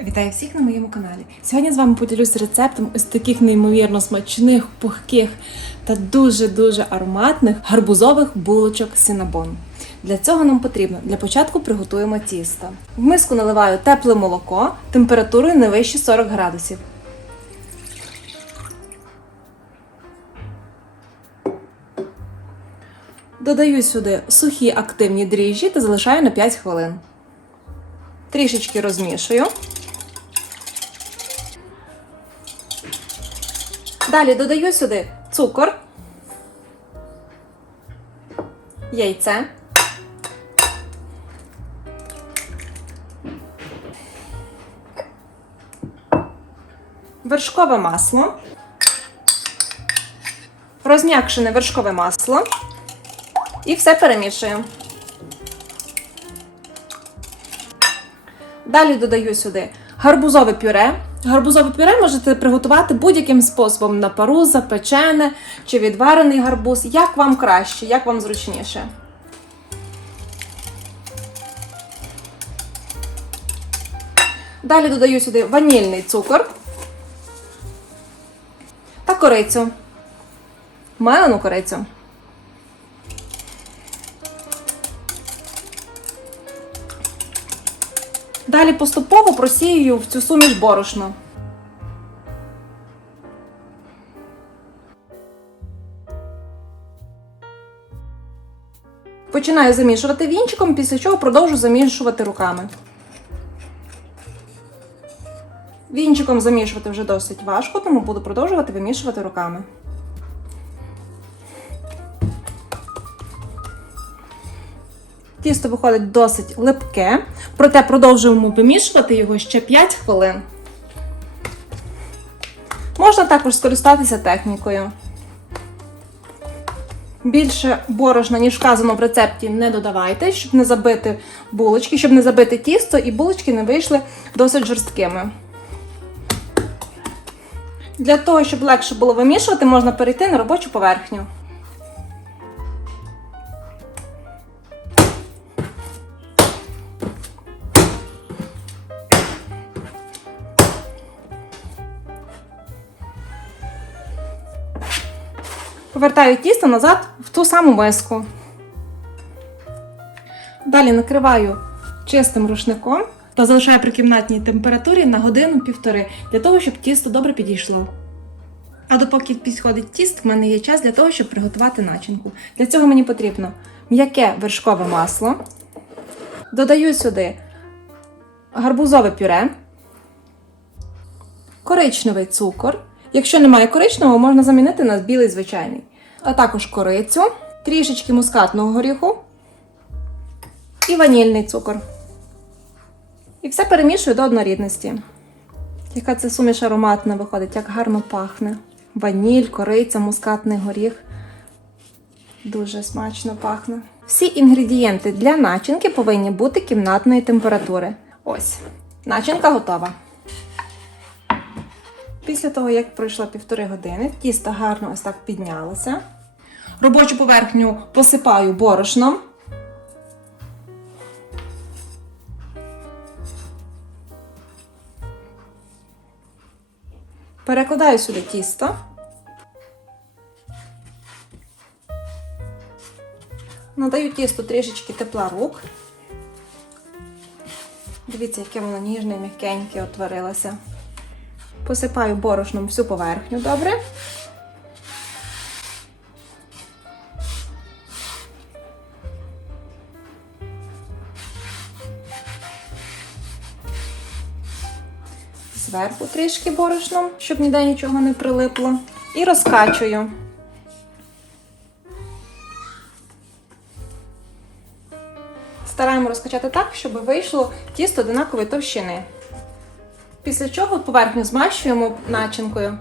Вітаю всіх на моєму каналі. Сьогодні з вами поділюся рецептом ось таких неймовірно смачних, пухких та дуже-дуже ароматних гарбузових булочок синабон. Для цього нам потрібно для початку приготуємо тісто. В миску наливаю тепле молоко температурою не вище 40 градусів. Додаю сюди сухі активні дріжджі та залишаю на 5 хвилин. Трішечки розмішую. Далі додаю сюди цукор, яйце, вершкове масло, розм'якшене вершкове масло і все перемішую. Далі додаю сюди гарбузове пюре. Гарбузове пюре можете приготувати будь-яким способом на пару, запечене чи відварений гарбуз, як вам краще, як вам зручніше. Далі додаю сюди ванільний цукор та корицю. Мелену корицю. Далі поступово просіюю в цю суміш борошно. Починаю замішувати вінчиком, після чого продовжу замішувати руками. Вінчиком замішувати вже досить важко, тому буду продовжувати вимішувати руками. Тісто виходить досить липке, проте продовжуємо вимішувати його ще 5 хвилин. Можна також скористатися технікою. Більше борошна, ніж вказано в рецепті, не додавайте, щоб не забити булочки, щоб не забити тісто і булочки не вийшли досить жорсткими. Для того, щоб легше було вимішувати, можна перейти на робочу поверхню. Повертаю тісто назад в ту саму миску. Далі накриваю чистим рушником та залишаю при кімнатній температурі на годину-півтори, для того, щоб тісто добре підійшло. А допоки підходить тіст, в мене є час для того, щоб приготувати начинку. Для цього мені потрібно м'яке вершкове масло. Додаю сюди гарбузове пюре, коричневий цукор. Якщо немає коричневого, можна замінити на білий звичайний. А також корицю, трішечки мускатного горіху і ванільний цукор. І все перемішую до однорідності. Яка це суміш ароматна виходить, як гарно пахне. Ваніль, кориця, мускатний горіх. Дуже смачно пахне. Всі інгредієнти для начинки повинні бути кімнатної температури. Ось, начинка готова. Після того, як пройшло півтори години, тісто гарно ось так піднялося. Робочу поверхню посипаю борошном. Перекладаю сюди тісто. Надаю тісту трішечки тепла рук. Дивіться, яке воно ніжне, м'якеньке утворилося. Посипаю борошном всю поверхню добре. Зверху трішки борошном, щоб ніде нічого не прилипло. І розкачую. Стараємо розкачати так, щоб вийшло тісто одинакової товщини. Після чого поверхню змащуємо начинкою.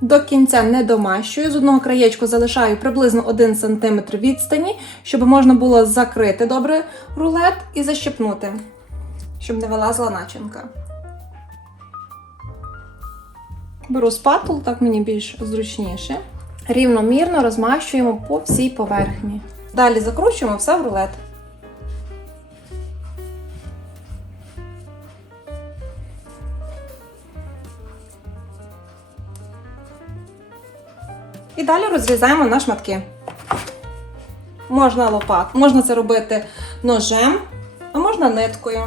До кінця не домащую. З одного краєчку залишаю приблизно 1 см відстані, щоб можна було закрити добре рулет і защепнути, щоб не вилазила начинка. Беру спатул, так мені більш зручніше. Рівномірно розмащуємо по всій поверхні. Далі закручуємо все в рулет. І далі розрізаємо на шматки. Можна лопат, можна це робити ножем, а можна ниткою.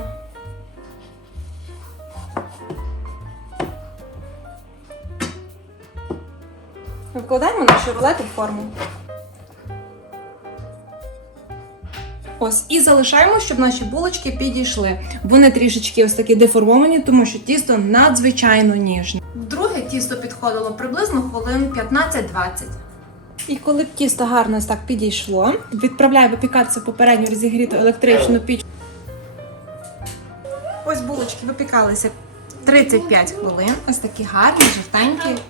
Викладаємо наші рулети в форму. Ось, і залишаємо, щоб наші булочки підійшли. Вони трішечки ось такі деформовані, тому що тісто надзвичайно ніжне. Друге тісто підходило приблизно хвилин 15-20. І коли б тісто гарно ось так підійшло, відправляю випікатися в попередньо розігріту електричну піч. Ось булочки випікалися 35 хвилин. Ось такі гарні, жовтенькі.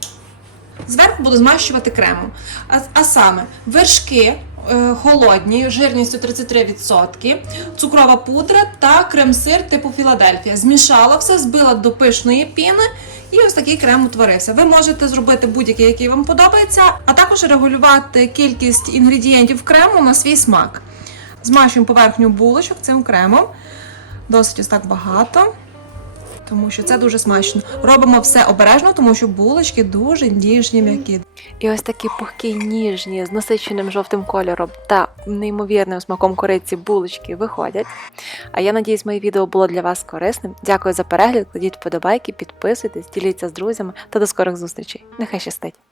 Зверху буду змащувати кремом. А, а саме вершки е, холодні, жирністю 33%, цукрова пудра та крем-сир типу Філадельфія. Змішала все, збила до пишної піни. І ось такий крем утворився. Ви можете зробити будь-який, який вам подобається, а також регулювати кількість інгредієнтів крему на свій смак. Змащуємо поверхню булочок цим кремом. Досить ось так багато тому що це дуже смачно. Робимо все обережно, тому що булочки дуже ніжні, м'які. І ось такі пухкі, ніжні, з насиченим жовтим кольором та неймовірним смаком кориці булочки виходять. А я надіюсь, моє відео було для вас корисним. Дякую за перегляд, кладіть вподобайки, підписуйтесь, діліться з друзями та до скорих зустрічей. Нехай щастить!